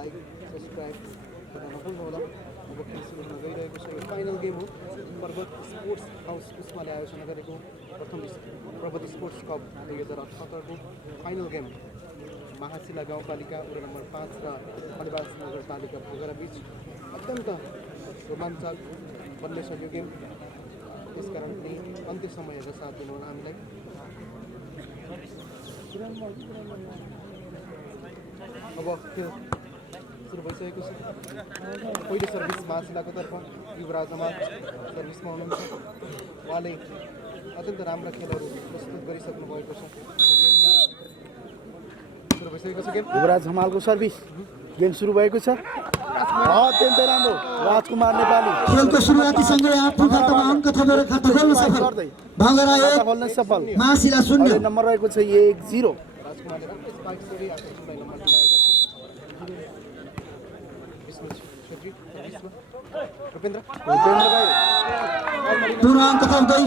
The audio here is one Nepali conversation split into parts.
लाइक सब्सक्राइब गर्न नभुल्नुहोला। अब खेल सुरु हुन गइरहेको छ। यो फाइनल गेम हो। पर्वत स्पोर्ट्स हाउस पुष्पाले आयोजना गरेको प्रथम प्रगति स्पोर्ट्स कप 2078 को फाइनल गेम महाशिला गाउँपालिका वडा नम्बर 5 र बलिवास नगरपालिका भोगरा बीच अत्यन्त रोमाञ्चक बन्नेछ यो गेम। त्यसकारण पनि अन्त्य समय हेरेर साथ दिनुहोला हामीलाई। अब खेल सुरु भइसकेको छ। पहिलो सर्भिस महाशिलाको तर्फ युवराज हमाल सर्भिसमा हुनुहुन्छ। उहाँले अत्यन्त राम्रा खेलहरू प्रस्तुत गरिसक्नु भएको छ। सुरु भइसकेको छ गेम। युवराज हमालको सर्भिस गेम सुरु भएको छ। अत्यन्तै राम्रो राजकुमार नेपाली खेलको सुरुवातीसँगै आफ्नो खातामा अङ्क थपेर खाता खोल्न सफल। भङ्गरा 1 खोल्न सफल। महाशिला 0। नम्बर रहेको छ 1-0। राजकुमारले राम्रो स्पाइक गरी आकर्षणलाई नम्बर दिलाएका छन्। विष्णु छेत्री सर्भिसमा रुपेन्द्र पुनः अङ्क थप्दै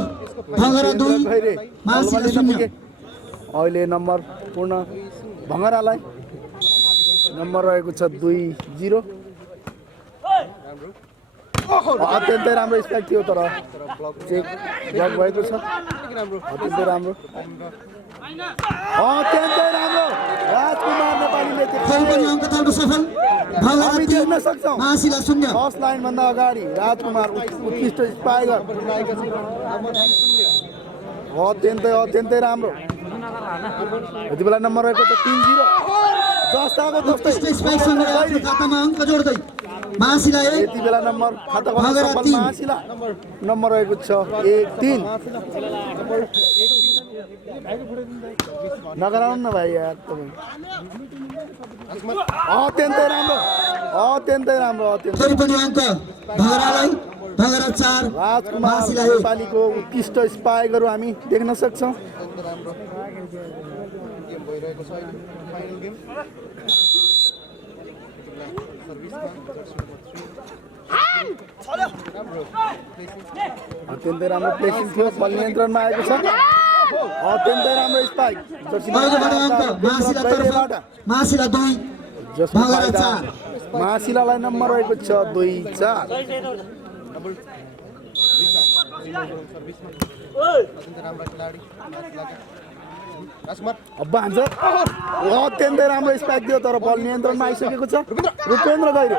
भङ्गरा 2 महाशिला 0। अहिले नम्बर पूर्ण भङ्गरालाई नम्बर रहेको छ 2-0। अत्यन्तै राम्रो स्पाइक थियो तर चेक ब्लक भएको छ। अत्यन्तै राम्रो राजकुमार नेपालीले खेल पनि अङ्क थप्न सफल। भङ्गरा 3 सक्छौँ। महाशिला 0। फर्स्ट लाइनभन्दा अगाडि राजकुमार उत्कृष्ट स्पाइकर अत्यन्तै राम्रो। यति बेला नम्बर रहेको छ 3-0। जस्ताको उत्कृष्ट स्पाइकसँगै आफ्नो खातामा अङ्क जोड्दै महाशिला 1। यति बेला नम्बर खाता गर्न सफल महाशिला। नम्बर रहेको छ 1-3। नगराउनु न भाइ यार तपाईँ। अत्यन्तै राम्रो फेरि पनि अङ्क भङ्गरालाई। भङ्गरा 4 राजकुमार महाशिला 1। नेपालीको उत्कृष्ट स्पाइकहरू हामी देख्न सक्छौँ। अत्यन्त राम्रो गेम भइरहेको छ अहिले फाइनल गेम। सर्भिसमा जर्सी नम्बर 3 राम्रो प्लेसिङ। अत्यन्तै राम्रो प्लेसिङ थियो। बल नियन्त्रणमा आएको छ। अत्यन्तै राम्रो स्पाइक पहिलोबाट अङ्क महाशिला तर्फ महाशिला 2 जसको भङ्गरा फाइदा 4। महाशिलालाई नम्बर रहेको छ 2-4। डबल सर्भिसमा अत्यन्त राम्रो खेलाडी महाशिलाका राजकुमार अब हान्छ। अत्यन्तै राम्रो स्पाइक थियो तर बल नियन्त्रणमा आइसकेको छ। रुपेन्द्र गैरे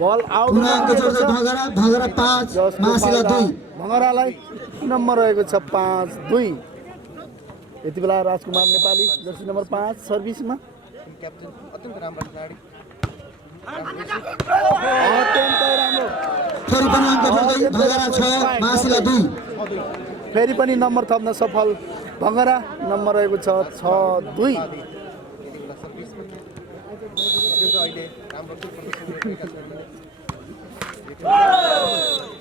बल आउट पुनः अङ्क जोड्दै भङ्गरा 5 महाशिला 2। भङ्गरालाई नम्बर रहेको छ 5-2। यति बेला राजकुमार नेपाली जर्सी नम्बर 5 सर्भिसमा क्याप्टेन अत्यन्त राम्रो खेलाडी। अत्यन्तै राम्रो। फेरि पनि अङ्क जोड्दै भङ्गरा 6 महाशिला 2। फेरि पनि नम्बर थप्न सफल भङ्गरा। नम्बर रहेको छ 6-2। यति बेला सर्भिसमा अत्यन्त अहिले राम्रो प्रदर्शन गरिरहेका छन्।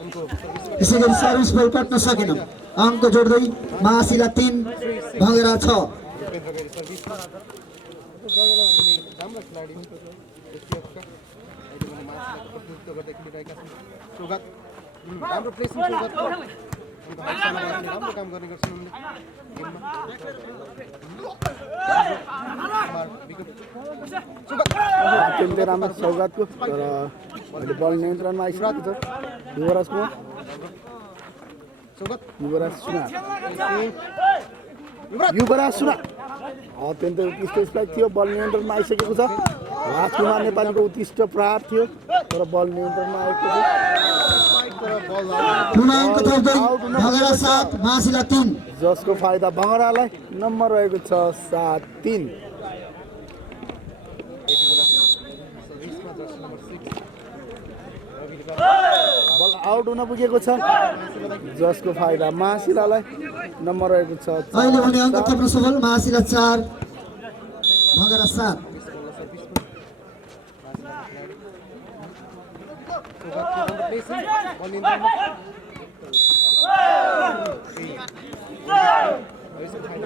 उनको सर्भिसमा त्यसै गरी सर्भिस बल कट्न सकेन। अङ्क जोड्दै महाशिला 3 भङ्गरा 6। रुपेन्द्र गरी सर्भिसमा उनी राम्रो खेलाडी हुन्। एसटिएफका अहिले पनि महाशिलाको प्रतिनिधित्व गर्दै खेलिरहेका छन्। सौगात राम्रो प्लेसिङ सौगातको। अन्त हर्षमा राम्रो काम गर्ने गर्छन् उनले गेममा। अत्यन्तै राम्रो सौगातको तर अहिले बल नियन्त्रणमा आइसकेको छ। युवराजको सौगात युवराज सुना अत्यन्तै उत्कृष्ट स्पाइक थियो। बल नियन्त्रणमा आइसकेको छ। राजकुमार नेपालीको उत्कृष्ट प्रहार थियो तर बल नियन्त्रणमा आएको थियो। पुनः अङ्क थप्दै भङ्गरा 7 महाशिला 3। जसको फाइदा भङ्गरालाई नम्बर रहेको छ 7-3। बल आउट हुन पुगेको छ जसको फाइदा महाशिलालाई नम्बर रहेको छ अहिले भने अङ्क थप्न सफल महाशिला 4 भङ्गरा 7।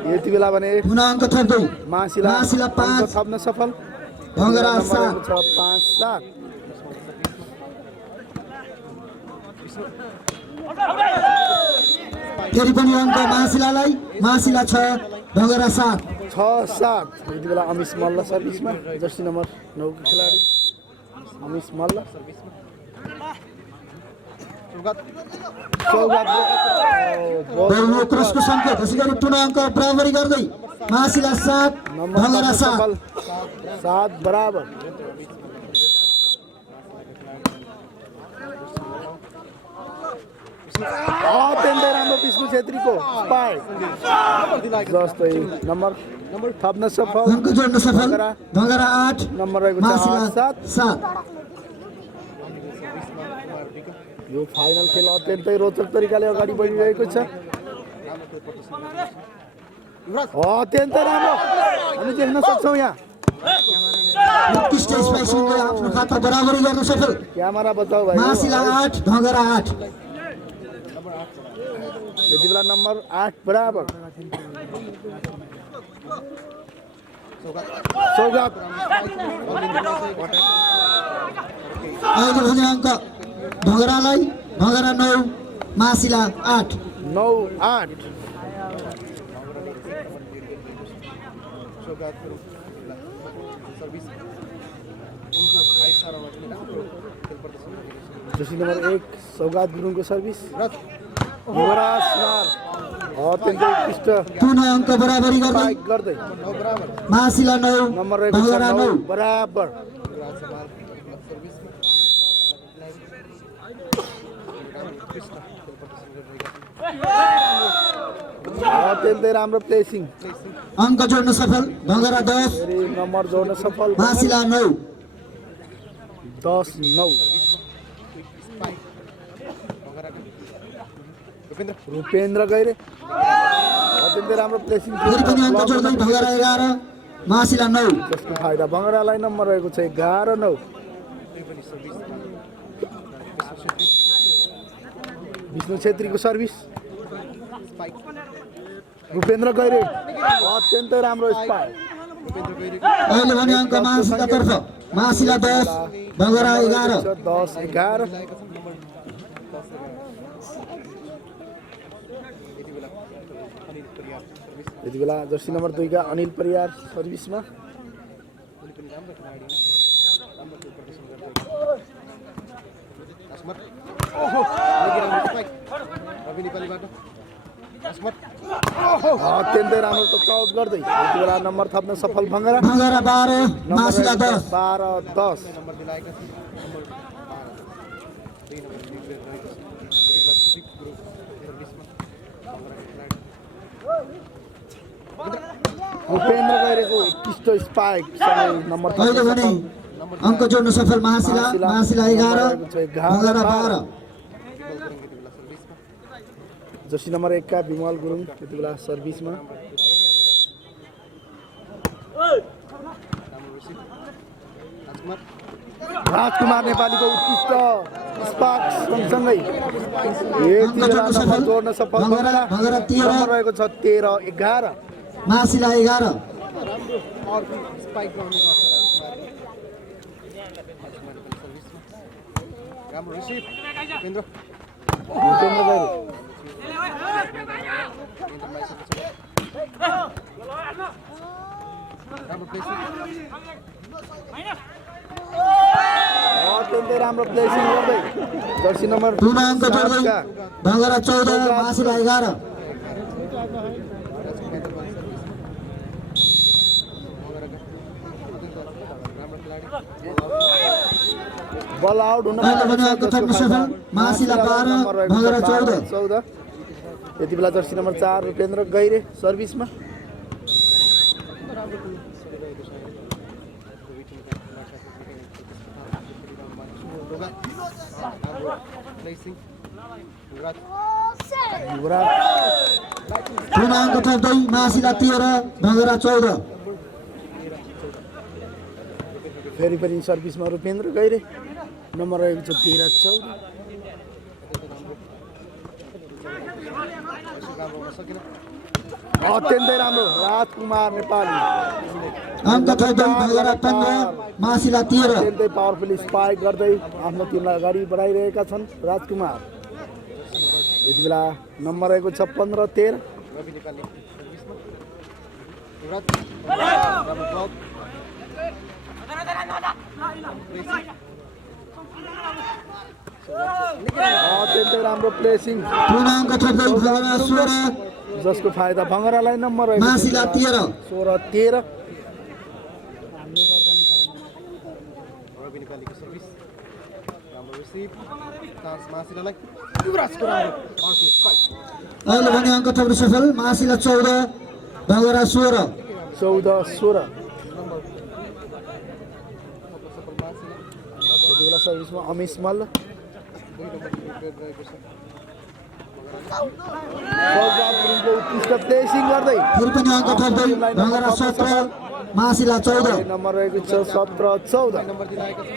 यति बेला भने पुनः अङ्क थप्दै महाशिला महाशिला 5 थप्न सफल भङ्गरा नम्बर 7। रहेको छ 5-7। फेरि पनि अङ्क महाशिलालाई महाशिला 6 भँगेरा 7 6-7 यति बेला अमिश मल्ल सर्भिसमा जर्सी नम्बर 9 को खेलाडी अमिश मल्ल सौगात बल्नु क्रसको सङ्केत यसै गरी पुनः अङ्क बराबरी गर्दै महाशिला 7 भँगेरा 7 7 बराबर अत्यन्तै राम्रो विष्णु छेत्रीको स्पाइक जस्तै नम्बर थप्न सफल अङ्क जोड्न सफल भँगेरा 8 नम्बर रहेको छ महाशिला 7 7 यो फाइनल खेल अत्यन्तै रोचक तरिकाले अगाडि बढिरहेको छ अत्यन्तै राम्रो हामी देख्न सक्छौँ यहाँ उत्कृष्ट स्पाइसिङले आफ्नो खाता बराबरी गर्न सफल क्यामेरा बचाउ भाइ महाशिला 8 भँगेरा 8 यति बेला नम्बर 8 बराबर सौगात अहिले भने अङ्क भँगेरालाई भँगेरा 9 महाशिला 8 9-8 जर्सी नम्बर 1 सौगात गुरुङको सर्भिस युवराज नार अत्यन्तै उत्कृष्ट पुनः अङ्क बराबरी गर्दै स्पाइक गर्दै महाशिला 9 नम्बर रहेको छ भँगेरा 9 9 बराबर अत्यन्तै राम्रो प्लेसिङ अङ्क जोड्न सफल भँगेरा 10 फेरि नम्बर जोड्न सफल महाशिला 9 10-9 रूपेन्द्र गैरे अत्यन्तै राम्रो प्लेसिङ फेरि पनि अङ्क जोड्दै भँगेरा 11 महाशिला 9 जसको फाइदा बङ्गरालाई नम्बर रहेको छ 11-9 विष्णु छेत्रीको सर्भिस रूपेन्द्र गैरे अत्यन्तै राम्रो स्पाइक अहिले भने अङ्क महाशिलातर्फ महाशिला 10 भँगेरा 11 10-11 यति बेला जर्सी नम्बर 2 का अनिल परियार सर्भिसमा अत्यन्तै राम्रो टच आउट गर्दै यति बेला नम्बर थप्न सफल भँगेरा भँगेरा 12 महाशिला 10 12-10 रूपेन्द्र गैरेको उत्कृष्ट स्पाइक नम्बर अहिले भने अङ्क जोड्न सफल महाशिला 11 भँगेरा 12 जर्सी नम्बर 1 का विमल गुरुङ त्यति बेला सर्भिसमा राजकुमार नेपालीको उत्कृष्ट स्पाइक सँगसँगै यति बेला नम्बर जोड्न सफल भँगेरा 13 नम्बर रहेको छ 13-11 महाशिला 11 रूपेन्द्र गैरे अत्यन्तै राम्रो प्लेसिङ गर्दै जर्सी नम्बर पुनः अङ्क जोड्दै 7 का भँगेरा 14 महाशिला 11 बल आउट हुन अहिले भने अङ्क थप्न सफल महाशिला 12 भँगेरा 14 यति बेला जर्सी नम्बर 4 रूपेन्द्र गैरे सर्भिसमा युवराज पुनः अङ्क थप्दै महाशिला 13 भँगेरा 14 फेरि पनि सर्भिसमा रूपेन्द्र गैरे नम्बर रहेको छ 13-14 अत्यन्तै राम्रो राजकुमार नेपाली अङ्क थप्दै भँगेरा 15 महाशिला 13 अत्यन्तै पावरफुल स्पाइक गर्दै आफ्नो टिमलाई अगाडि बढाइरहेका छन् राजकुमार यति बेला नम्बर रहेको छ 15-13 युवराज राम्रो ब्लक अत्यन्तै राम्रो प्लेसिङ पूर्णाङ्क थप्दै भगरा 16 जसको फाइदा भङ्गरालाई नम्बर रहेको मासिला 13 16-13 रवि नेपालीको सर्भिस राम्रो रिसिभ चान्स मासिलालाई युवराजको राम्रो पावरफुल स्पाइक अहिले भने अङ्क थप्नु सफल मासिला 14 भगरा 16 14-16 नम्बर सफल मासिला त्यति बेला सर्भिसमा अमिश मल्ल 2 नम्बरको विकेट रहेको छ सौगात गुरुङको उत्कृष्ट प्लेसिङ गर्दै फेरि पनि अङ्क थप्दै भगरा 17 मासिला 14 नम्बर रहेको छ 17-14 नम्बर दिन आएका छन्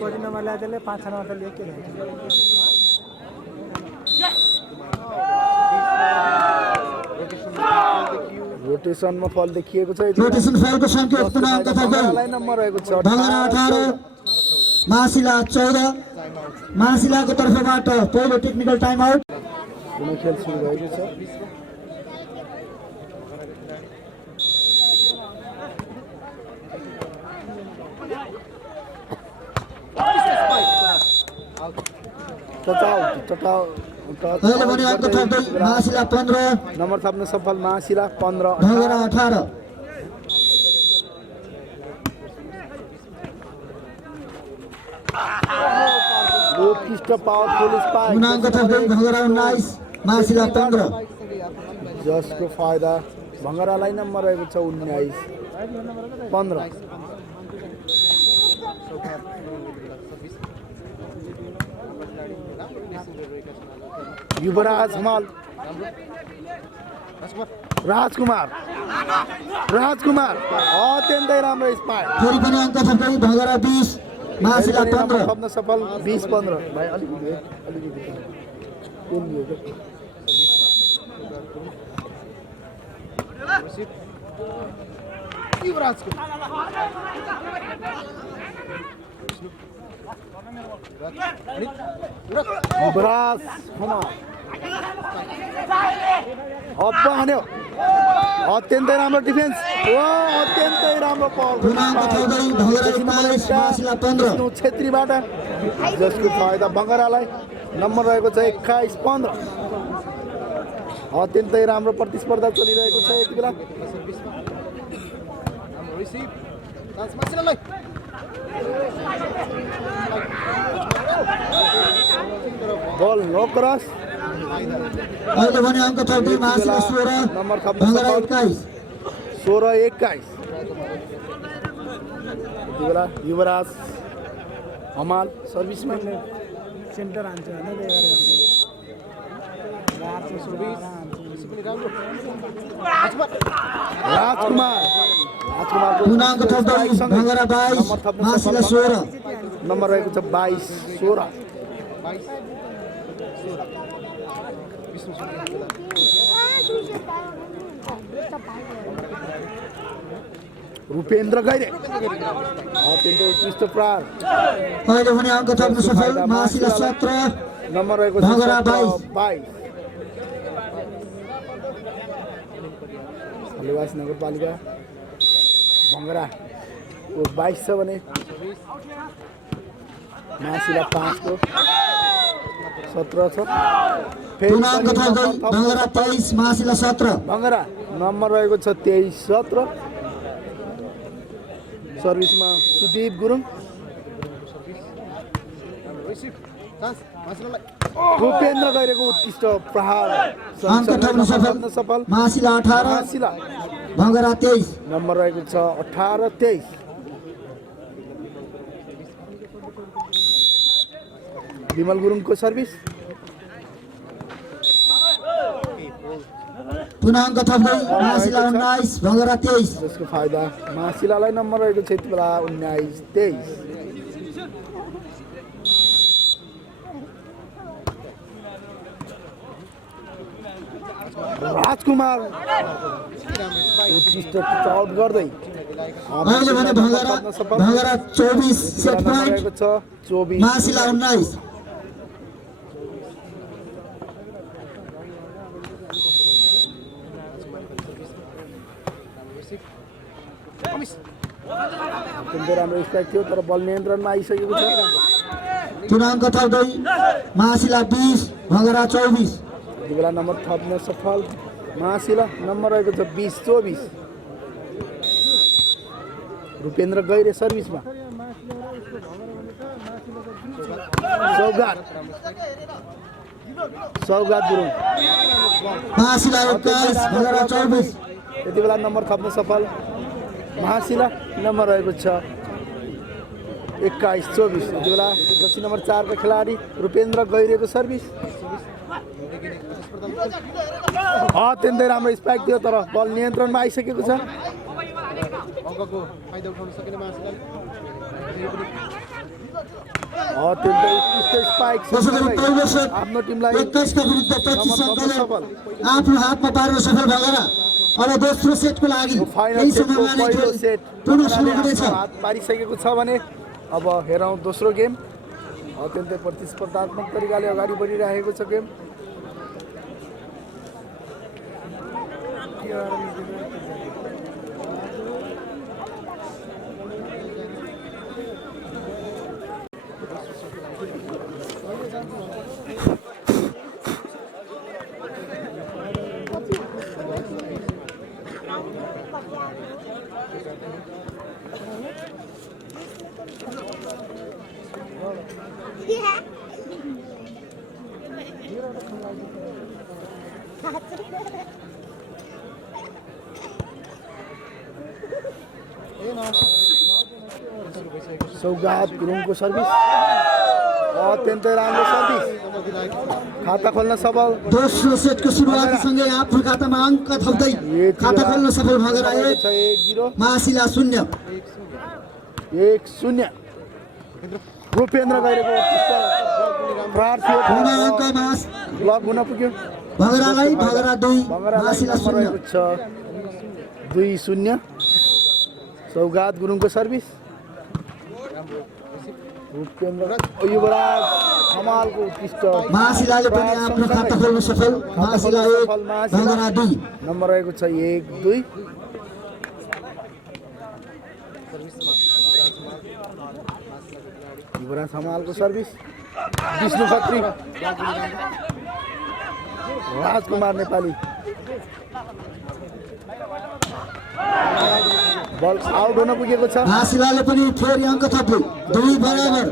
कोडी नम्बर ल्याइदिएले 5 नम्बर त लेख के रोटेसनमा फल देखिएको छ रोटेसन फाइलको सङ्केत पुनः अङ्क थप्दै भङ्गरालाई नम्बर रहेको छ भगरा 18 मासिला 14 मासिलाको तर्फबाट पहिलो टेक्निकल टाइम आउट कुनै खेल सुरु भएको छ अहिले भने अङ्क थप्दै मासिला 15 नम्बर थप्न सफल मासिला 15 भगरा 18 उत्कृष्ट पावरफुल स्पाइक पुनः अङ्क थप्दै भगरा 19 मासिला 15 जसको फाइदा भङ्गरालाई नम्बर रहेको छ 19-15 युवराज हमाल राजकुमार अत्यन्तै राम्रो स्पाइक फेरि पनि अङ्क थप्दै भगरा 20 मासिला 15 थप्न सफल 20-15 भाइ अलिकति युवराजको युवराज हमाल हान्यो अत्यन्तै राम्रो डिफेन्स अत्यन्तै राम्रो पुनः अङ्क थप्दै भगरा 41 मासिला 15 छेत्रीबाट जसको फाइदा बङ्गरालाई नम्बर रहेको छ 21-15 अत्यन्तै राम्रो प्रतिस्पर्धा चलिरहेको छ यति बेला सर्भिसमा राम्रो रिसिभ चान्स मासिलालाई बल नो क्रस अहिले भने अङ्क थप्दै मासिला 16 नम्बर थप्न भगरा सफल 21 16-21 यति बेला युवराज हमाल सर्भिसमा सेन्टर हान्छ होइन राजकुमार पुनः अङ्क थप्दै भगरा 22 मासिला 16 नम्बर रहेको छ 22-16 रूपेन्द्र गैरे अत्यन्तै उत्कृष्ट प्रहार अहिले भने अङ्क थप्न सफल मासिला 17 नम्बर रहेको छ भगरा 22 22 हलेवास नगरपालिका भङ्गराको 22 छ भने मासिला 5 को 17 छ फेरि पुनः अङ्क थप्दै भगरा 23 मासिला 17 भङ्गरा नम्बर रहेको छ 23-17 सर्भिसमा सुदीप गुरुङ भूपेन्द्र गैरेको उत्कृष्ट प्रहार अङ्क थप्न सफल मासिला 18 मासिला भगरा 23 नम्बर रहेको छ 18-23 विमल गुरुङको सर्भिस पुनः अङ्क थप्दै मासिला 19 भगरा 23 जसको फाइदा मासिलालाई नम्बर रहेको छ यति बेला 19-23 राजकुमार उत्कृष्ट आउट गर्दै अहिले भने भगरा 24 सेट पोइन्ट रहेको छ 24 मासिला 19 फेरि कमिस अत्यन्तै राम्रो स्ट्राइक थियो तर बल नियन्त्रणमा आइसकेको छ। 3 अङ्क थप्दै महाशिला 20 भगरा 24। यति बेला नम्बर थप्न सफल महाशिला नम्बर रहेको छ 20-24। रुपेन्द्र गैरे सर्भिसमा सौगात गुरुङ महाशिला 21 भगरा 24। यति बेला नम्बर थप्न सफल महाशिला नम्बर रहेको छ 21-24। यति बेला जर्सी नम्बर 4 का खेलाडी रुपेन्द्र गैरेको सर्भिस अत्यन्तै राम्रो स्पाइक थियो तर बल नियन्त्रणमा आइसकेको छ। अङ्कको फाइदा उठाउन सकेन महाशिलाले। अत्यन्तै उत्कृष्ट स्पाइक पहिलो सेट आफ्नो टिमलाई 21 का विरुद्ध 25 अङ्कले आफ्नो हातमा पार्न सफल भगरा। अब दोस्रो सेटको लागि फाइनल केही सेटको समयमा नै पहिलो सेट पुनः सुरु हुनेछ। हात पारिसकेको छ भने अब हेरौँ दोस्रो गेम। अत्यन्तै प्रतिस्पर्धात्मक तरिकाले अगाडि बढिरहेको छ गेम। सौगात गुरुङको सर्भिस अत्यन्तै राम्रो सर्भिस खाता खोल्न सफल। दोस्रो सेटको सुरुवातसँगै आफ्नो खातामा अङ्क थप्दै खाता खोल्न सफल भगरा 1 महाशिला 0। 1-0 रुपेन्द्र गैरेको प्रहार थियो। पुनः अङ्क ब्लक हुन पुग्यो भगरालाई भगरा 2 महाशिला 0। 2-0 सौगात गुरुङको सर्भिस रुपेन्द्र युवराज कमालको उत्कृष्ट महाशिलाले पनि आफ्नो खाता खोल्न सफल महाशिला 1 भगरा 2। नम्बर रहेको छ 1-2। युवराज हमालको सर्भिस विष्णु खत्री राजकुमार नेपाली बल आउट हुन पुगेको छ। महाशिलाले पनि फेरि अङ्क थप्यो 2 बराबर।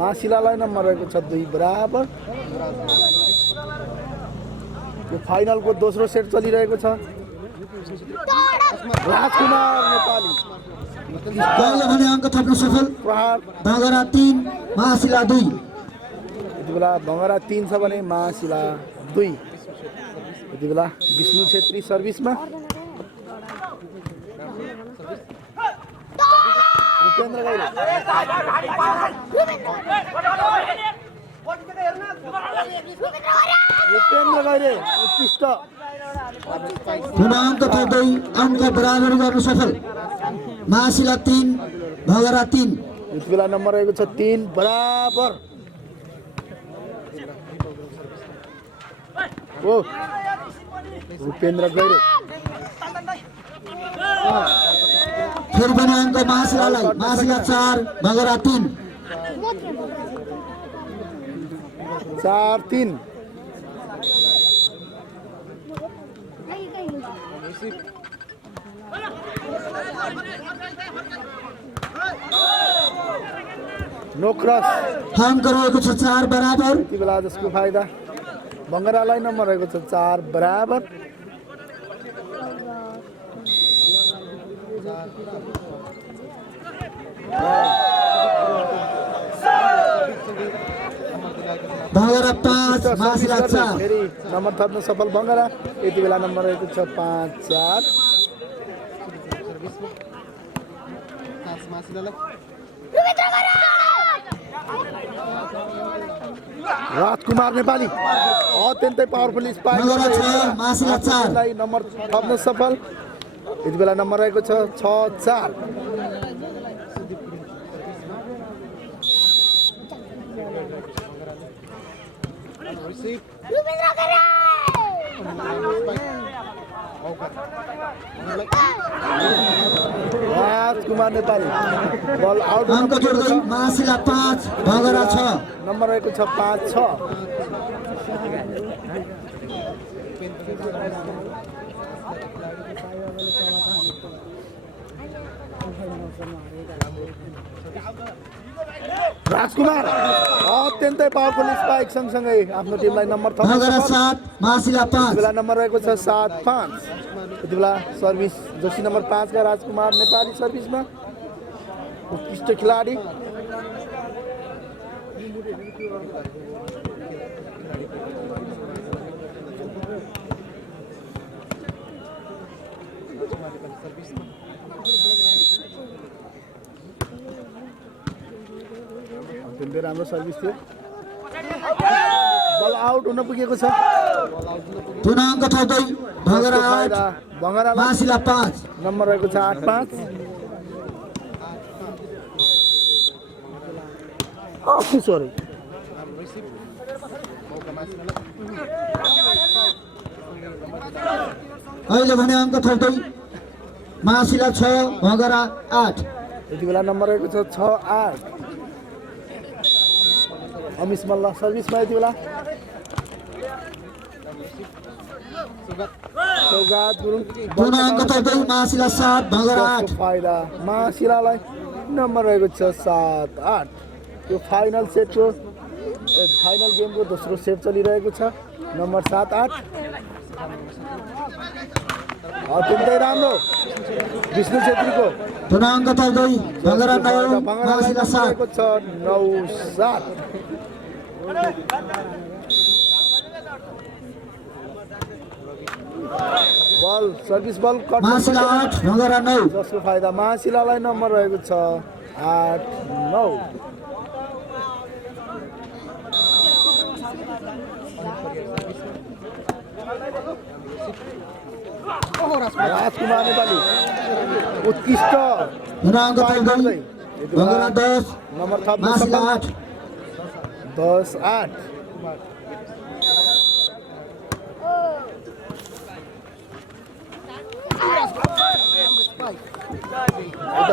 महाशिलालाई नम्बर रहेको छ 2 बराबर। यो फाइनलको दोस्रो सेट चलिरहेको छ। राजकुमार नेपाली दलले भने अङ्क थप्न सफल प्रहार भगरा 3 महाशिला 2। यति बेला भँगरा 3 छ भने महाशिला 2। यति बेला विष्णु छेत्री सर्भिसमा रुपेन्द्र गैरे उत्कृष्ट पुनः अङ्क थप्दै अङ्क बराबर गर्न सफल महाशिला 3 भगरा 3। यति बेला नम्बर रहेको छ 3 बराबर। ओ रुपेन्द्र गैरे फेरि पनि अङ्क महाशिलालाई महाशिला 4 भगरा 3। 4-3 नो क्रस अङ्क रहेको छ 4 बराबर। यति बेला जसको फाइदा भँगरालाई नम्बर रहेको छ 4 बराबर। भगरा 5 महाशिला 4। फेरि नम्बर थप्न सफल भँगरा। यति बेला नम्बर रहेको छ 5-4। राजकुमार नेपाली अत्यन्तै पावरफुल स्पाइक भगरा 6 महाशिला 4। नम्बर थप्न सफल। यति बेला नम्बर रहेको छ 6-4। राजकुमार नेपाली बल आउट अङ्क जोड्दै महाशिला 5 भगरा 6 नम्बर रहेको छ 5-6 राजकुमार अत्यन्तै पावरफुल स्पाइक सँगसँगै आफ्नो टिमलाई नम्बर भगरा 7 महाशिला 5 बेला नम्बर रहेको छ 7-5 यति बेला सर्भिस जर्सी नम्बर 5 का राजकुमार नेपाली सर्भिसमा उत्कृष्ट खेलाडी अत्यन्तै राम्रो सर्भिस थियो बल आउट हुन पुगेको छ पुनः अङ्क थप्दै भगरा 8 बङ्गरालाई महाशिला 5 नम्बर रहेको छ 8-5 सरी अहिले भने अङ्क थप्दै महाशिला 6 भगरा 8 यति बेला नम्बर रहेको छ 6-8 अमिश मल्ल सर्भिसमा यति बेला सौगात गुरुङ पुनः अङ्क थप्दै महाशिला 7 भगरा 8 फाइदा महाशिलालाई नम्बर रहेको छ 7-8 यो फाइनल सेटको फाइनल गेमको दोस्रो सेट चलिरहेको छ नम्बर 7-8 अत्यन्तै राम्रो विष्णु छेत्रीको पुनः अङ्क थप्दै भगरा 9 महाशिला 7 रहेको छ 9-7 बल सर्भिस बल कट महाशिला 8 भगरा 9 जसको फाइदा महाशिलालाई नम्बर रहेको छ 8-9 राजकुमार नेपाली उत्कृष्ट पुनः अङ्क थप्दै भगरा 10 नम्बर थप्न महाशिला सक्छ 8 10-8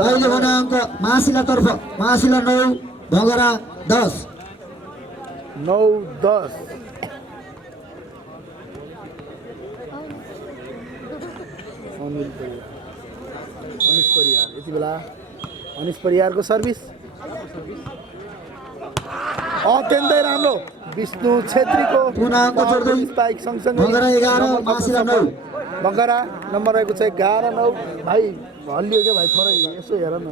अहिले भने अङ्क महाशिला तर्फ महाशिला 9 भगरा 10 9-10 अनिश परियार यति बेला अनिश परियारको सर्भिस अत्यन्तै राम्रो विष्णु छेत्रीको पुनः अङ्क जोड्दै स्पाइक सँगसँगै भगरा 11 महाशिला 9 बगरा नम्बर रहेको छ 11-9 भाइ हल्लियो क्या भाइ थोरै यसो हेर न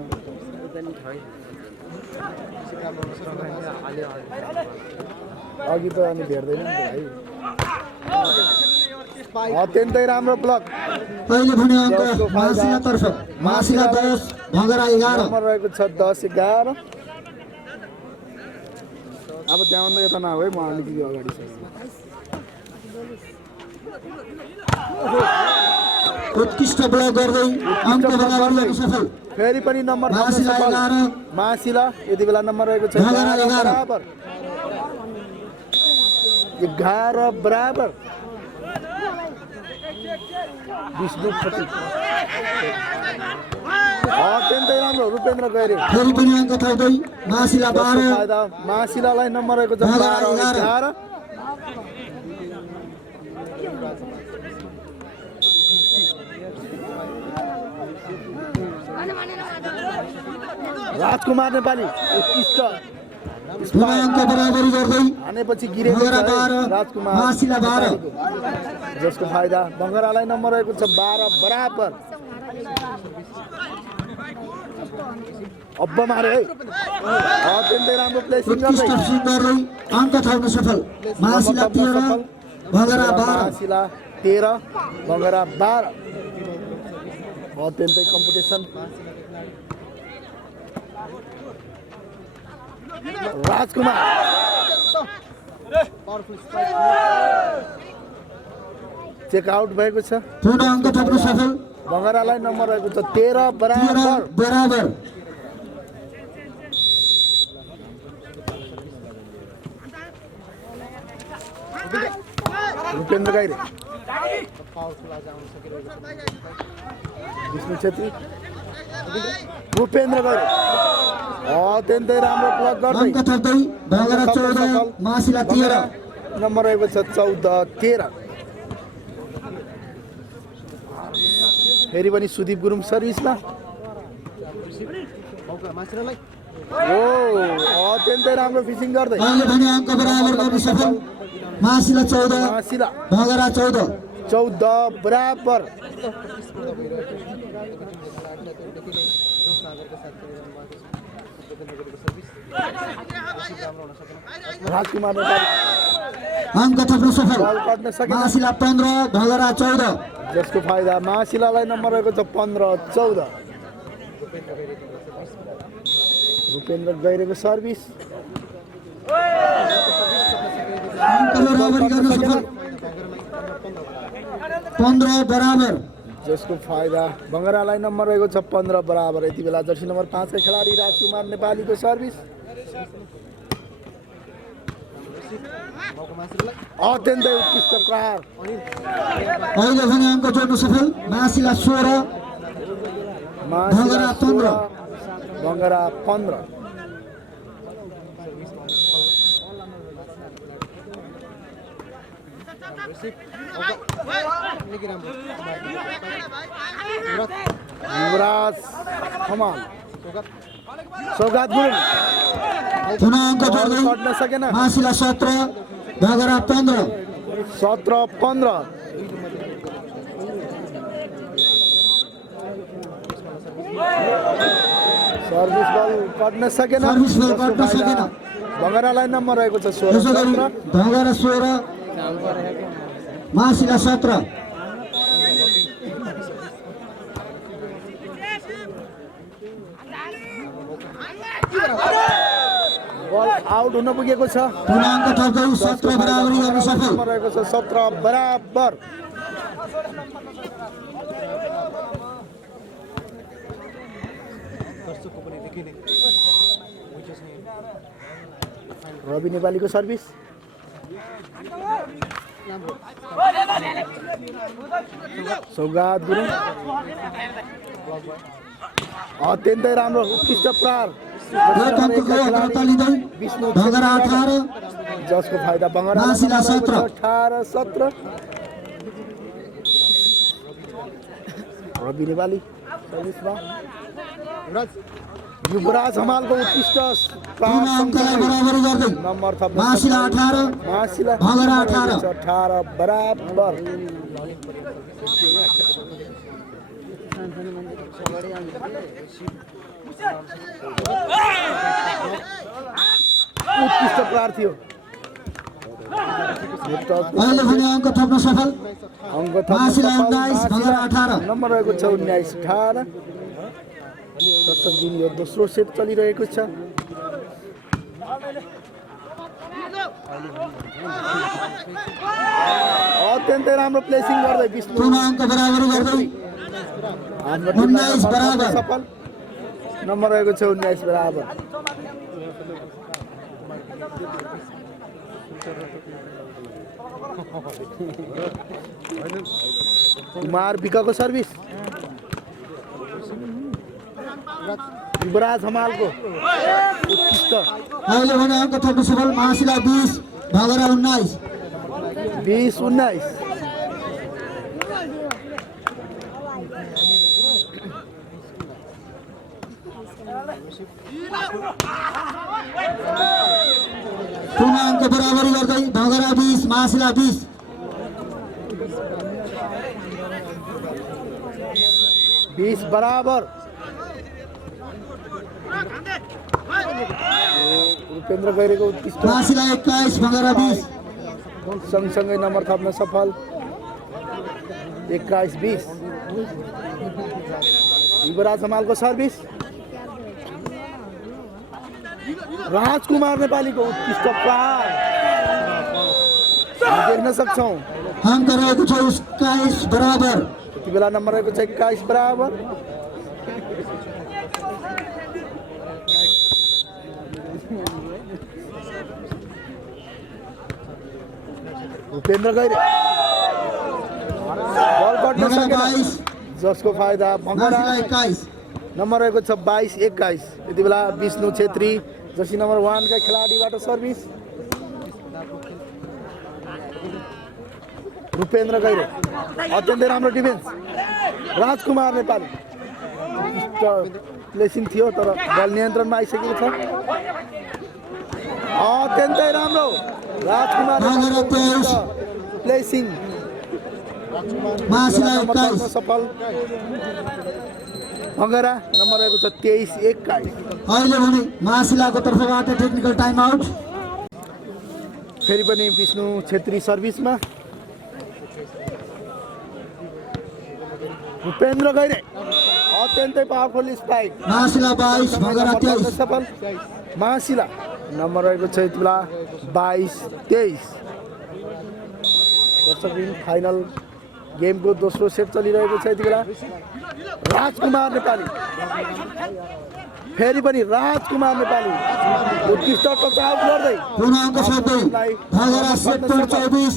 अघि त अनि भेट्दैन नि त भाइ अत्यन्तै राम्रो ब्लक अहिले भने अङ्क महाशिला तर्फ महाशिला 10 भगरा 11 नम्बर रहेको छ 10-11 अब त्यहाँ यता नआऊ है म अलिकति अगाडि छ उत्कृष्ट ब्लक गर्दै अङ्क बराबर गर्न सफल फेरि पनि नम्बर महाशिला 11 महाशिला यति बेला नम्बर रहेको छ भगरा 11 बराबर 11 बराबर विष्णु छेत्री अत्यन्तै राम्रो रूपेन्द्र गैरे फेरि पनि अङ्क थप्दै महाशिला 12 फाइदा महाशिलालाई नम्बर रहेको छ भगरा 12-11 राजकुमार नेपाली उत्कृष्ट पुनः अङ्क बराबरी गर्दै हानेपछि गिरेको भगरा छ 12 राजकुमार महाशिला 12 जसको फाइदा बङ्गरालाई नम्बर रहेको छ 12 बराबर अब मारे है अत्यन्तै राम्रो प्लेसिङ उत्कृष्ट गर्दै स्विङ गर्दै अङ्क थप्न सफल महाशिला 13 भगरा 12 महाशिला 13 बङ्गरा 12 अत्यन्तै कम्पिटिसन राजकुमार चेक आउट भएको छ पुनः अङ्क थप्न सफल बङ्गरालाई नम्बर रहेको छ 13 बराबर 13 बराबर रूपेन्द्र गाइरे विष्णु छेत्री भूपेन्द्र गैरे अत्यन्तै राम्रो ब्लक गर्दै अङ्क थप्दै भगरा 14 मासिला 13 नम्बर रहेको छ 14-13 फेरि पनि सुदीप गुरुङ सर्भिसमा मौका मासिलालाई ओ अत्यन्तै राम्रो फिसिङ गर्दै अहिले भने अङ्क बराबर गर्न सफल मासिला 14 मासिला भगरा 14 14 बराबर प्रतिस्पर्धा भइरहेको छ देखिने जोस सागरको साथ खेलिरहनु भएको छ भूपेन्द्र गैरेको सर्भिस राम्रो हुन सकेन राजकुमार नेपाली अङ्क थप्न सफल बल काट्न सकेन मासिला 15 भगरा 14 जसको फाइदा मासिलालाई नम्बर रहेको छ 15-14 भूपेन्द्र गैरेको सर्भिस अङ्क बराबरी गर्न सफल 15 बराबर जसको फाइदा बङ्गरालाई नम्बर रहेको छ 15 बराबर यति बेला जर्सी नम्बर 5 का खेलाडी राजकुमार नेपालीको सर्भिस मौका मासिलालाई अत्यन्तै उत्कृष्ट प्रहार अहिले भने अङ्क जोड्न सफल मासिला 16 मासिला भगरा 15 बङ्गरा 15 निकै राम्रो युवराज खमाल सौगात गुरुङ पुनः अङ्क जोड्दै काट्न सकेन मासिला 17 भगरा 15 17-15 सर्भिस बल काट्न सकेन सर्भिस बल काट्न सकेन। बङ्गरालाई नम्बर रहेको छ त्यसो गरी 16-17 भगरा 16 मासिला 17 बल आउट हुन पुगेको छ पुनः अङ्क थप्दै 17 बराबरी गर्न सफल नम्बर रहेको छ 17 बराबर दर्शकको पनि देखिने रवि नेपालीको सर्भिस सौगात गुरुङ अत्यन्तै राम्रो उत्कृष्ट प्रहार एक अङ्कको अग्रता लिँदै भगरा 18 जसको फाइदा बङ्गरा मासिला 17 18-17 रवि नेपाली सर्भिसमा युवराज हमालको उत्कृष्ट प्रहार पुनः अङ्कलाई बराबरी गर्दै नम्बर थप्न मासिला 18 मासिला भगरा 18 18 बराबर उत्कृष्ट प्रहार थियो अहिले भने अङ्क थप्न सफल अङ्क मासिला 19 भगरा 18 नम्बर रहेको छ 19-18 दर्शक दिन यो दोस्रो सेट चलिरहेको छ अत्यन्तै राम्रो प्लेसिङ गर्दै विष्णु पुनः अङ्क बराबरी गर्दै हाम्रो 19 बराबर सफल नम्बर रहेको छ 19 बराबर कुमार विकको सर्भिस युवराज हमालको उत्कृष्ट अहिले भने अङ्क थप्न सफल मासिला 20 भगरा 19 20-19 पुनः अङ्क बराबरी गर्दै भगरा 20 मासिला 20 20 बराबर रूपेन्द्र गैरेको उत्कृष्ट मासिला 21 भगरा 20 सँगसँगै नम्बर थप्न सफल 21-20 युवराज हमालको सर्भिस राजकुमार नेपालीको उत्कृष्ट प्रहार देख्न सक्छौँ अङ्क रहेको छ 21 बराबर यति बेला नम्बर रहेको छ 21 बराबर भूपेन्द्र गैरे बल काट्न भगरा सकेन 22 जसको फाइदा मासिला 21 नम्बर रहेको छ 22-21। यति बेला विष्णु छेत्री जर्सी नम्बर 1 का खेलाडीबाट सर्भिस। रूपेन्द्र गैरे अत्यन्तै राम्रो डिफेन्स। राजकुमार नेपाली प्लेसिङ थियो तर बल नियन्त्रणमा आइसकेको छ। अत्यन्तै राम्रो राजकुमार प्लेसिङ सफल। भँगरा नम्बर रहेको छ 23-21। अहिले भने मासिलाको तर्फबाट टेक्निकल टाइम आउट। फेरि पनि विष्णु छेत्री सर्भिसमा। रूपेन्द्र गैरे अत्यन्तै पावरफुल स्पाइक। मासिला 22 भँगरा 23 सफल। मासिला नम्बर रहेको छ यति बेला 22-23। दर्शकबिन फाइनल गेमको दोस्रो सेट चलिरहेको छ यति बेला। राजकुमार नेपाली फेरि पनि राजकुमार नेपाली उत्कृष्ट टचआउट गर्दै पुनः अङ्क साट्दै भँगरा सेक्टर 24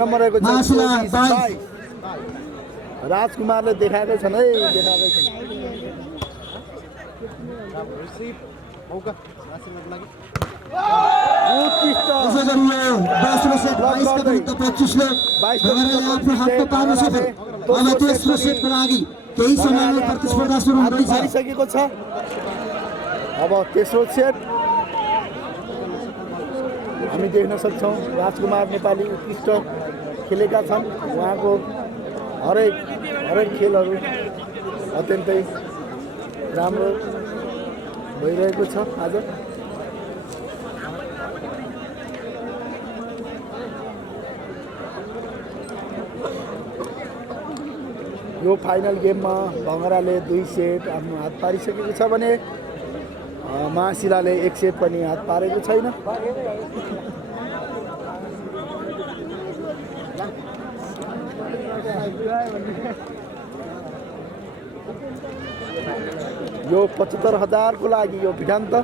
नम्बर रहेको छ मासिला 22। राजकुमारले देखाएकै छन् है, देखाएकै छन्। मौका राशिनको लागि उत्कृष्ट त्यसै गरी यो दोस्रो सेट 22 का विरुद्ध 25 ले भँगराले आफ्नो हातमा पार्न सफल। अब तेस्रो सेटको लागि केही समयमा प्रतिस्पर्धा सुरु हुँदैछ। पारिसकेको छ। अब तेस्रो सेट हामी देख्न सक्छौँ। राजकुमार नेपाली उत्कृष्ट खेलेका छन्। उहाँको हरेक खेलहरू अत्यन्तै राम्रो भइरहेको छ आज। यो फाइनल गेममा भँगराले 2 सेट आफ्नो हात पारिसकेको छ भने मासिलाले 1 सेट पनि हात पारेको छैन। यो 75,000 को लागि यो भिडान्त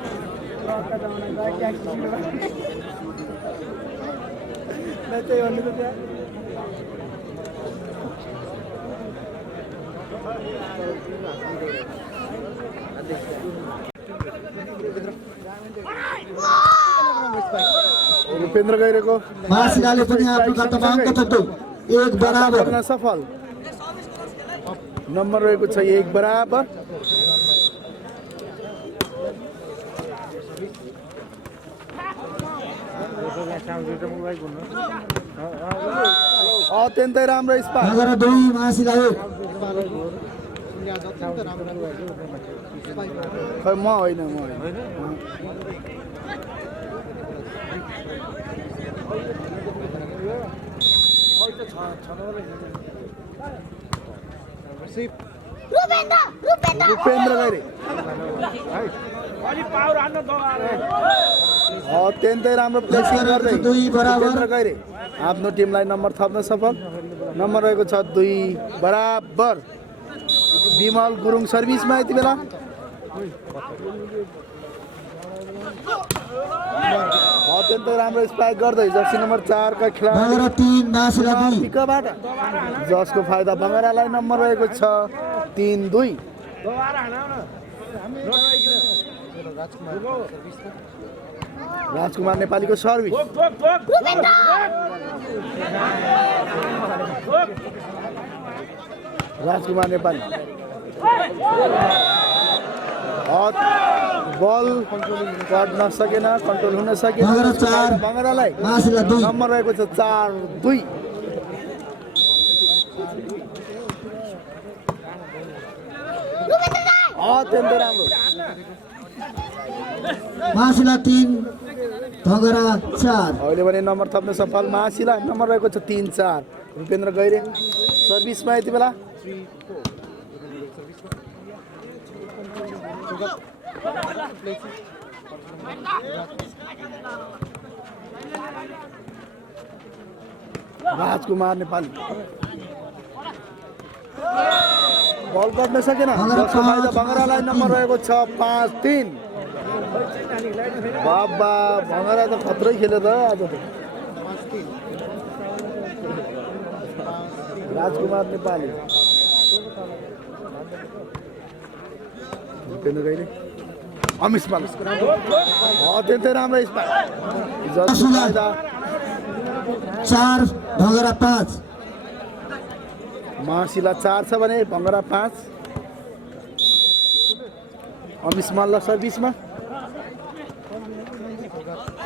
रूपेन्द्र गैरेको मासिलाले पनि आफ्नो खातामा अङ्क थप्दै 1 बराबर गर्न सफल। नम्बर रहेको छ 1 बराबर। अत्यन्तै राम्रो स्पाइक। भँगरा 2 मासिला 1। खै म होइन रूपेन्द्र गैरे अत्यन्तै राम्रो प्लेसिङ गर्दै 2 बराबर रूपेन्द्र गैरे आफ्नो टिमलाई नम्बर थप्न सफल। नम्बर रहेको छ 2 बराबर। विमल गुरुङ सर्भिसमा यति बेला। अत्यन्तै राम्रो स्पाइक गर्दै जर्सी नम्बर 4 का खेलाडी भँगरा 3 मासिला 2 पिकबाट जसको फाइदा भँगरालाई। नम्बर रहेको छ 3-2। राजकुमार नेपालीको सर्भिस। राजकुमार नेपाली बल गर्न सकेन, कन्ट्रोल हुन सकेन। भँगरा 4 भँगरालाई मासिला 2 नम्बर रहेको छ 4-2। अत्यन्तै राम्रो। मासिला 3 भँगरा 4। अहिले भने नम्बर थप्न सफल मासिला। नम्बर रहेको छ 3-4। रूपेन्द्र गैरे सर्भिसमा यति बेला। राजकुमार नेपाली बल गर्न सकेन। जसको फाइदा भँगरालाई। नम्बर रहेको छ 5-3। बाबा भँगरा त खत्रै खेल्यो त आज त। राजकुमार नेपाली रुपेन्द्र गैरे अमिस माल अत्यन्तै राम्रो स्पाइक 4 भगरा 5 महाशिला 4 छ भने भङ्गरा 5 अमिस मल्ल सर्भिसमा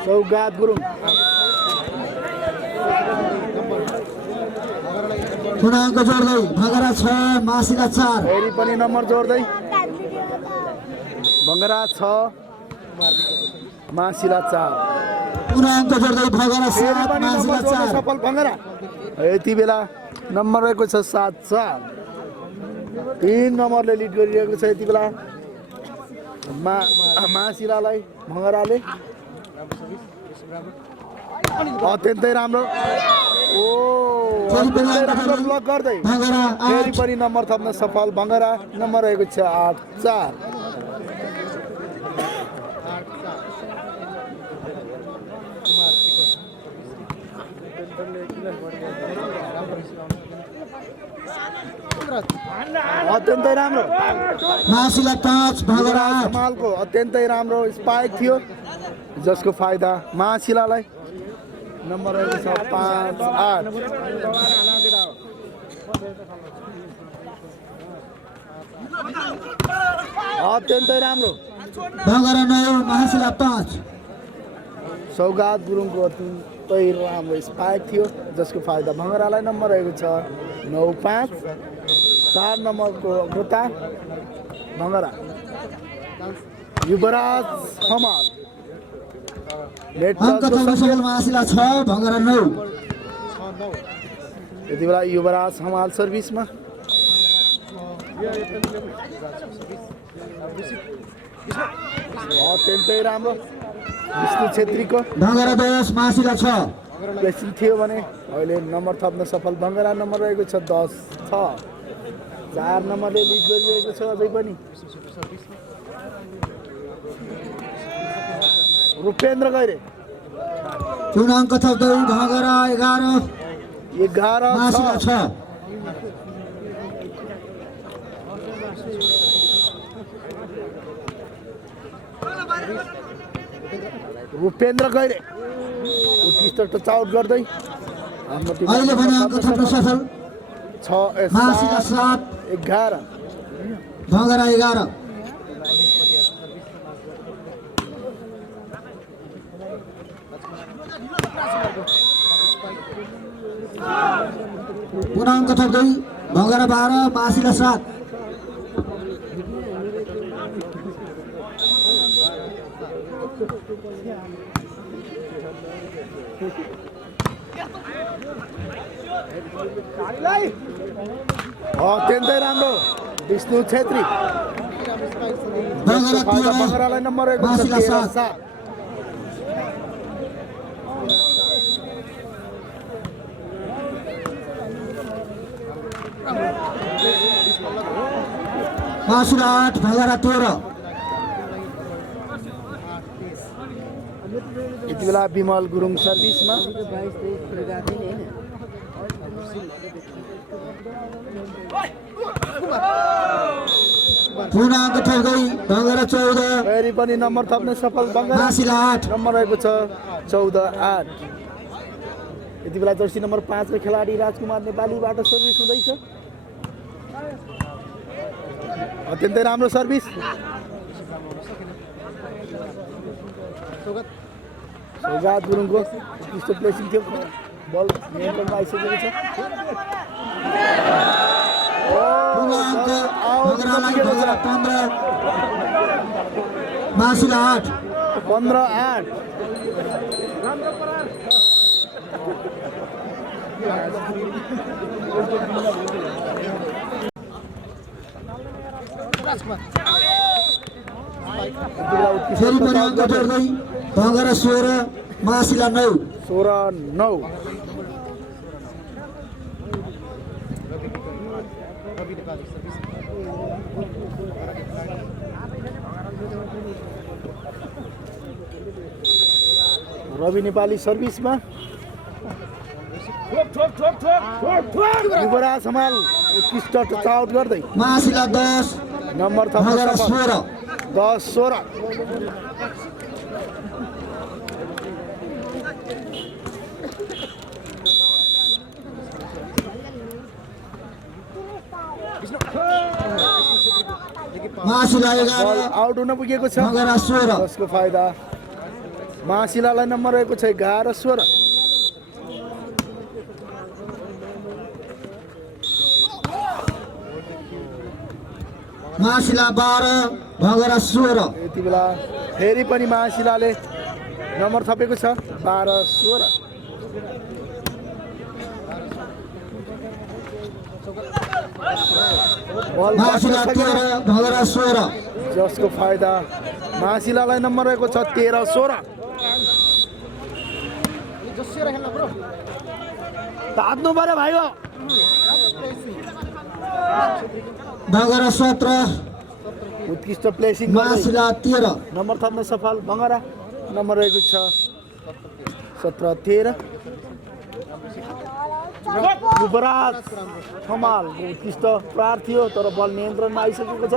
सौगात गुरुङ पूर्णाङ्क जोड्दै भगरा 6 महाशिला 4 फेरि पनि नम्बर जोड्दै भङ्गरा 6 महाशिला 4 पूर्णाङ्क जोड्दै भगरा 7 महाशिला 4 सफल भङ्गरा यति बेला नम्बर रहेको छ 7-4 3 नम्बरले लिड गरिरहेको छ यति बेला महाशिलालाई भङ्गराले अत्यन्तै राम्रो अत्यन्तै राम्रो ब्लक गर्दै भगरा फेरि पनि नम्बर थप्न सफल भङ्गरा नम्बर रहेको छ 8-4 अत्यन्तै राम्रो महाशिला 5 भगरा 8 समालको अत्यन्तै राम्रो स्पाइक थियो जसको फाइदा महाशिलालाई नम्बर रहेको छ 5-8 अत्यन्तै राम्रो भगरा 9 महाशिला 5 सौगात गुरुङको अत्यन्तै राम्रो स्पाइक थियो जसको फाइदा भङ्गरालाई नम्बर रहेको छ 9-5 4 नम्बरको अग्रता भङ्गरा युवराज हमाल नेट अङ्क सफल महाशिला 6 भगरा 9 यति बेला युवराज हमाल सर्भिसमा अत्यन्तै राम्रो विष्णु छेत्रीको भगरा 10 महाशिला 6 प्लेसिङ थियो भने अहिले नम्बर थप्न सफल भङ्गरा नम्बर रहेको छ 10-6 4 नम्बरले लिड गरिरहेको छ अझै पनि रुपेन्द्र गैरे पूर्णाङ्क थप्दै भगरा 11 महाशिला 6 रुपेन्द्र गैरे उत्कृष्ट टच आउट गर्दै हाम्रो टिम अहिले भने अङ्क थप्न सफल 6 महाशिला 7 11 भगरा 11 पूर्णाङ्क थप्दै भगरा 12 महाशिला 7 अत्यन्तै राम्रो विष्णु छेत्री भगरा 13 भङ्गरालाई नम्बर रहेको छ महाशिला 7 7 महाशिला 8 भगरा 13 यति बेला विमल गुरुङ सर्भिसमा पूर्णाङ्क थप्दै भगरा 14 फेरि पनि नम्बर थप्ने सफल भङ्गरा महाशिला 8 नम्बर रहेको छ 14-8 यति बेला जर्सी नम्बर 5 को खेलाडी राजकुमार नेपालीबाट सर्भिस हुँदैछ अत्यन्तै राम्रो सर्भिस सौगात गुरुङको उत्कृष्ट प्लेसिङ थियो बल नियन्त्रणमा आइसकेको छ पूर्णाङ्क भगरालाई भगरा 15 महाशिला 8 15-8 फेरि पनि अङ्क जोड्दै भगरा 16 महाशिला 9 16-9 रवि नेपाली सर्भिसमा युवराज हमाल उत्कृष्ट टच आउट गर्दै महाशिला 10 नम्बर थप्न भगरा सफल 16 10-16 महाशिला बल 11 आउट हुन पुगेको छ भगरा 16 जसको फाइदा महाशिलालाई नम्बर रहेको छ 11-16 महाशिला 12 भगरा 16 यति बेला फेरि पनि महाशिलाले नम्बर थपेको छ 12-16 बल महाशिला 13 भगरा 16 जसको फाइदा महाशिलालाई नम्बर रहेको छ 13-16 जसरी खेल्न ब्रो तात्नु पर्यो भाइ हो भगरा 17 उत्कृष्ट प्लेसिङ महाशिला 13 नम्बर थप्न सफल भँगरा नम्बर रहेको छ 17-13 युवराज कमाल उत्कृष्ट प्रहार थियो तर बल नियन्त्रणमा आइसकेको छ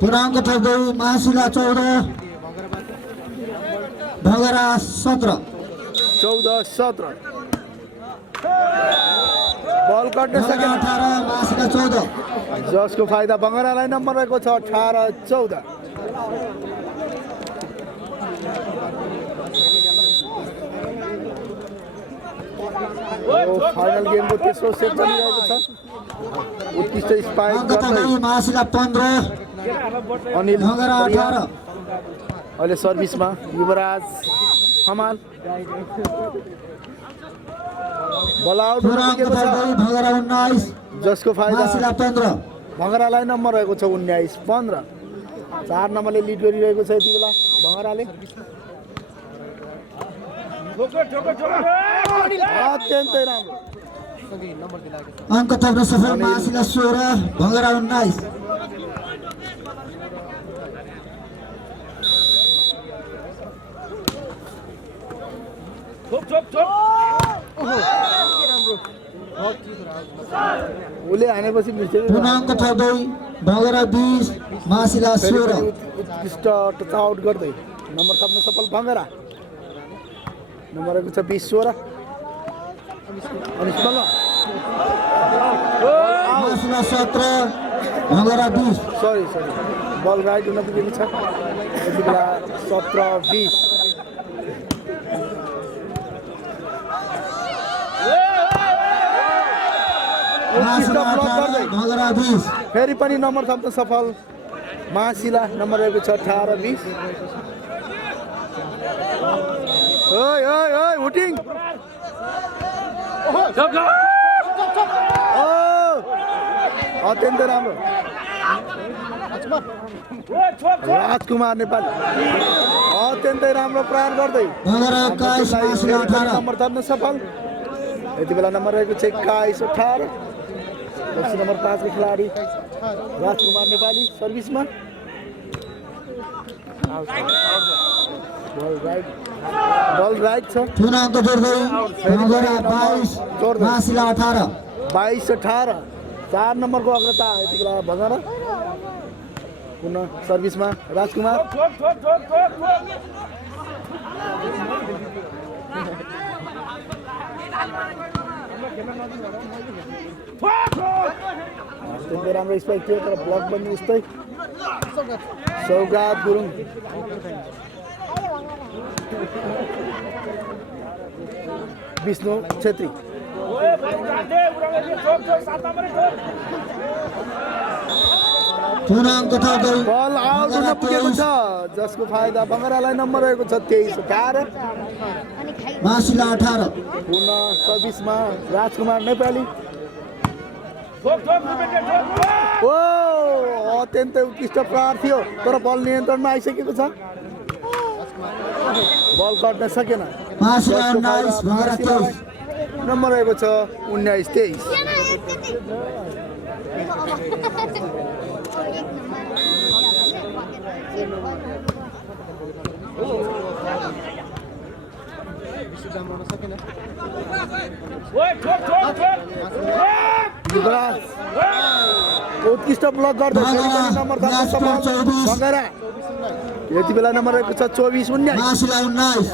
पूर्णाङ्क थप्दै महाशिला 14 भगरा 17 14-17 बल कट्न भगरा सकेन 18 महाशिला 14 जसको फाइदा बङ्गरालाई नम्बर रहेको छ 18-14 फाइनल गेमको तेस्रो सेट चलिरहेको छ उत्कृष्ट स्पाइक अङ्क गर्दै थप्दै महाशिला 15 अनिल भगरा परिया 18 अहिले सर्भिसमा युवराज हमाल बल आउट हुन पूर्णाङ्क पुगेको छ थप्दै भगरा 19 जसको फाइदा महाशिला 15 भँगरालाई नम्बर रहेको छ 19-15 4 नम्बरले लिड गरिरहेको छ यति बेला भँगराले अत्यन्तै राम्रो सँगै नम्बर दिलाएको छ अङ्क थप्न सफल महाशिला 16 भगरा 19 उसले हानेपछि मिस्टेक पूर्णाङ्क थप्दै भगरा 20 महाशिला 16 उत्कृष्ट टच आउट गर्दै नम्बर थप्न सफल भँगरा नम्बर रहेको छ 20-16 अनिस मल्ल महाशिला 17 भगरा 20 सरी बल राइट हुन पुगेको छ यति बेला 17-20 महाशिला 18 भगरा 20 फेरि पनि नम्बर थप्न सफल महाशिला नम्बर रहेको छ 18-20 ओइ ओइ ओइ हुटिङ अत्यन्तै राम्रो राजकुमार नेपाली अत्यन्तै राम्रो प्रहार गर्दै भगरा 21 महाशिला 18 नम्बर थप्न सफल यति बेला नम्बर रहेको छ 21-18 जर्सी नम्बर 5 को खिलाडी राजकुमार नेपाली सर्भिसमा बल राइट छ पूर्णाङ्क जोड्दै भगरा 22 महाशिला 18 22-18 4 नम्बरको अग्रता यति बेला भँगरा पुनः सर्भिसमा राजकुमार अत्यन्तै राम्रो स्पाइक थियो तर ब्लक पनि उस्तै सौगात गुरुङ विष्णु छेत्री पूर्णाङ्क थप्दै बल आउट हुन पुगेको छ जसको फाइदा बङ्गरालाई नम्बर रहेको छ 23-18 महाशिला 18 पुनः सर्भिसमा राजकुमार नेपाली ओ अत्यन्तै उत्कृष्ट प्रहार थियो तर बल नियन्त्रणमा आइसकेको छ बल काट्न सकेन महाशिला 19 भगरा 23 नम्बर रहेको छ 19-23 विश्व जाम गर्न सकेन युवराज उत्कृष्ट ब्लक गर्दै फेरि पनि नम्बर 10 को सफल भगेरा यति बेला नम्बर रहेको छ 24-19 मासुला 19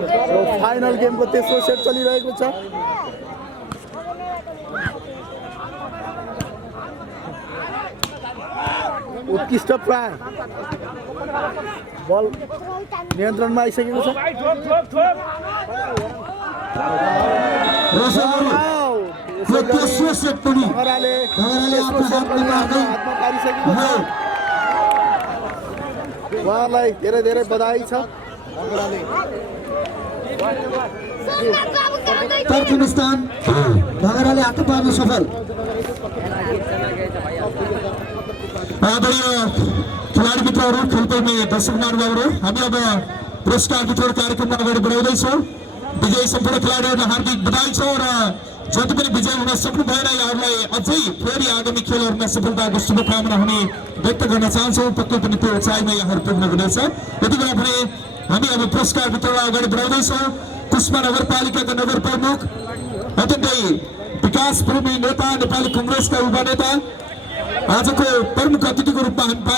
र फाइनल गेमको तेस्रो सेट चलिरहेको छ उत्कृष्ट प्रहार बल नियन्त्रणमा आइसकेको छ यो तेस्रो सेट पनि भगेराले आफ्नो हातमा मार्दै हातमा पारिसकेको छ उहाँलाई धेरै धेरै बधाई छ तुर्कमेनिस्तान भगेराले हात पार्न सफल आदरणीय खेलाडी मित्रहरू खेलप्रेमी दर्शक महानुभावहरू हामी अब पुरस्कार वितरण कार्यक्रममा अगाडि बढाउँदैछौँ विजयी सम्पूर्ण खेलाडीहरूलाई हार्दिक बधाई छ र जति पनि विजय हुन सक्नु भएन यहाँहरूलाई अझै फेरि आगामी खेलहरूमा सफलताको शुभकामना हुने व्यक्त गर्न चाहन्छौँ पक्कै पनि त्यो उचाइमा यहाँहरू पुग्न हुनेछ यति बेला भने हामी अब पुरस्कार वितरण अगाडि बढाउँदैछौँ कुस्मा नगरपालिकाका नगर प्रमुख अत्यन्तै विकास प्रेमी नेता नेपाली कांग्रेसका युवा नेता आजको प्रमुख अतिथिको रूपमा हामी